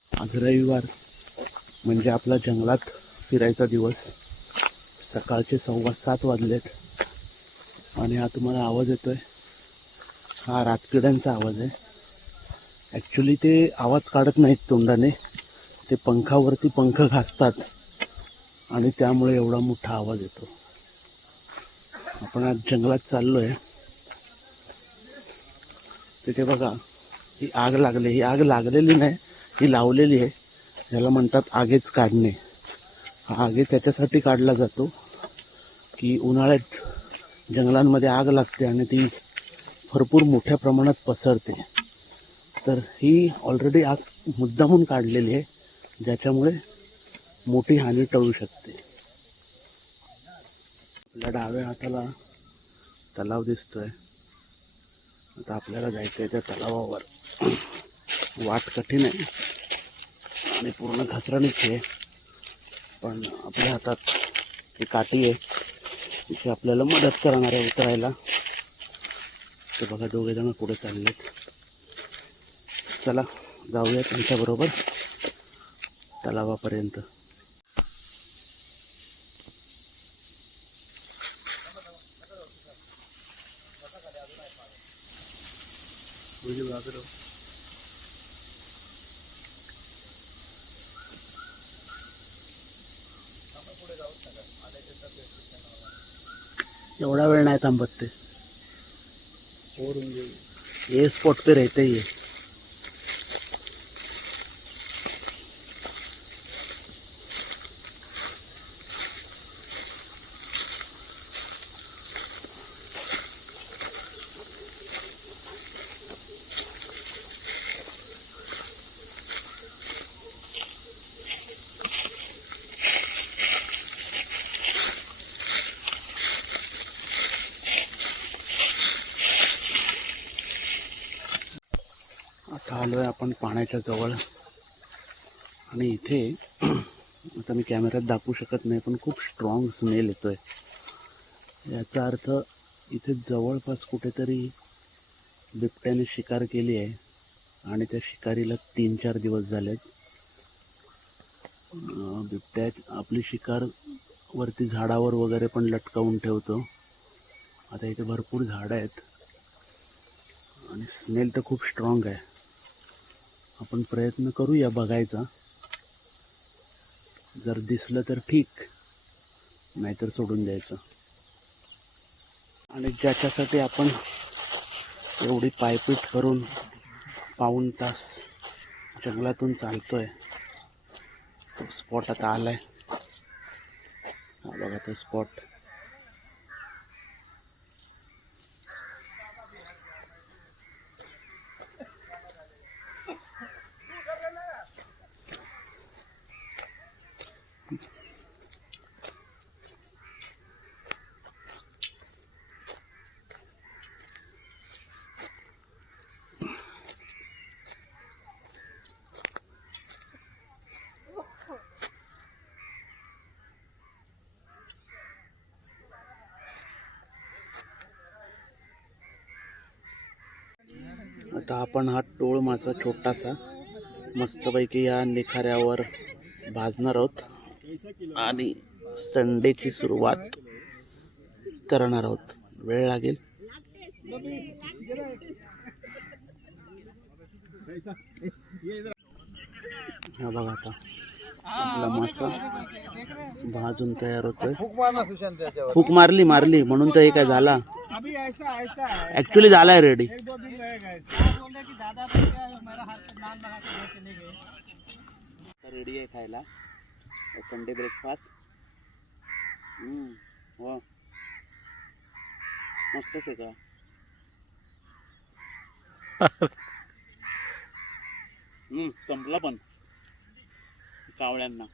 आज रविवार म्हणजे आपला जंगलात फिरायचा दिवस. सकाळचे 7:15 वाजलेत आणि हा तुम्हाला आवाज येतोय, हा रातकिड्यांचा आवाज आहे. ॲक्च्युली ते आवाज काढत नाहीत तोंडाने, ते पंखावरती पंख घासतात आणि त्यामुळे एवढा मोठा आवाज येतो. आपण आज जंगलात चाललो आहे. तिथे बघा, ही आग लागली. ही आग लागलेली नाही, ही लावलेली आहे. याला म्हणतात आगीच काढणे. हा आगी त्याच्यासाठी काढला जातो की उन्हाळ्यात जंगलांमध्ये आग लागते आणि ती भरपूर मोठ्या प्रमाणात पसरते. तर ही ऑलरेडी आग मुद्दामून काढलेली आहे, ज्याच्यामुळे मोठी हानी टळू शकते. आपल्या डाव्या हाताला तलाव दिसतोय. आता आपल्याला जायचं आहे त्या तलावावर. वाट कठीण आहे आणि पूर्ण घसरणीची आहे, पण आपल्या हातात ही काठी आहे, तिची आपल्याला मदत करणार आहे उतरायला. ते बघा, दोघे जण पुढे चाललेत. चला जाऊया त्यांच्याबरोबर तलावापर्यंत. एवढा वेळ नाही थांबत ते. ये स्पॉट पे रहते ही है. आता आलो आहे आपण पाण्याच्या जवळ आणि इथे आता मी कॅमेऱ्यात दाखवू शकत नाही, पण खूप स्ट्रॉंग स्मेल येतोय. याचा अर्थ इथे जवळपास कुठेतरी बिबट्याने शिकार केली आहे आणि त्या शिकारीला 3-4 दिवस झालेत. बिबट्या आपली शिकार वरती झाडावर वगैरे पण लटकावून ठेवतो. आता इथे भरपूर झाडं आहेत आणि स्मेल तर खूप स्ट्रॉंग आहे. आपण प्रयत्न करूया बघायचा. जर दिसलं तर ठीक, नाहीतर सोडून द्यायचं. आणि ज्याच्यासाठी आपण एवढी पायपीट करून पाऊण तास जंगलातून चालतोय, तो स्पॉट आता आलाय. हा बघा तो स्पॉट. आता आपण हा टोळ मासा छोटासा मस्तपैकी या निखाऱ्यावर भाजणार आहोत आणि संडेची सुरुवात करणार आहोत. वेळ लागेल. हा बघा, आता आपला मासा भाजून तयार होतोय. फूक मारली म्हणून तर हे काय झाला. ऍक्च्युली झालाय रेडी. रेडी आहे खायला संडे ब्रेकफास्ट. हो, मस्तच आहे का. संपला पण कावळ्यांना.